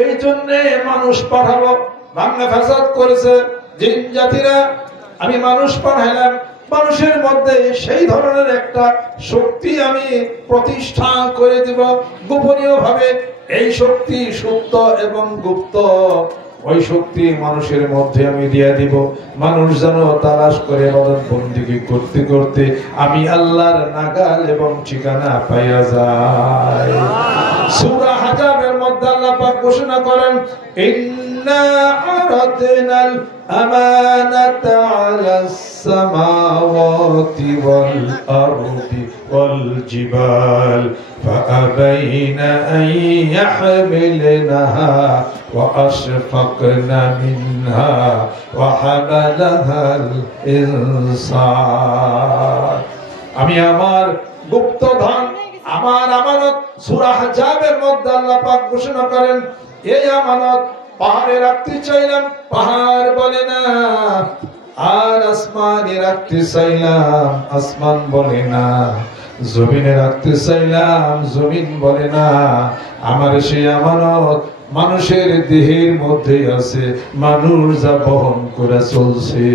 এই জন্য মানুষ পাঠাবো, বাংলা ফাসাদ করেছে জিন জাতিরা। আমি মানুষ পাঠাইলাম, মানুষের মধ্যে সেই ধরনের একটা শক্তি আমি প্রতিষ্ঠা করে দিব গোপনীয় ভাবে। এই শক্তি সুপ্ত এবং গুপ্ত, ওই শক্তি মানুষের মধ্যে আমি দিয়ে দিব। মানুষ যেন তালাশ করে ইবাদত বন্দেগী করতে করতে আমি আল্লাহর নাগাল এবং ঠিকানা পাইয়া যায়। সূরা হাজাবের মধ্যে আল্লাহ পাক ঘোষণা করেন, ইন্না আরাদনাল আমানাতা আলাস সামাওয়াতি ওয়াল আরদি ওয়াল জিবাল ফাআবাইনা আন ইয়াহমিলনাহা ওয়া আশফাকনা মিনহা ওয়া হামালাহাল ইনসান। আমি আমার গুপ্তধন, আমার আমানত, সূরা হাজাবের মধ্যে আল্লাহ পাক ঘোষণা করেন, এই আমানত পাহাড়ে রাখতে চাইলাম, পাহাড় বলে না। আর আসমানে রাখতে চাইলাম, আসমান বলে না। জমিনে রাখতে চাইলাম, জমিন বলে না। আমার সেই আমানত মানুষের দেহের মধ্যে আছে, মানুষ যা বহন করে চলছে।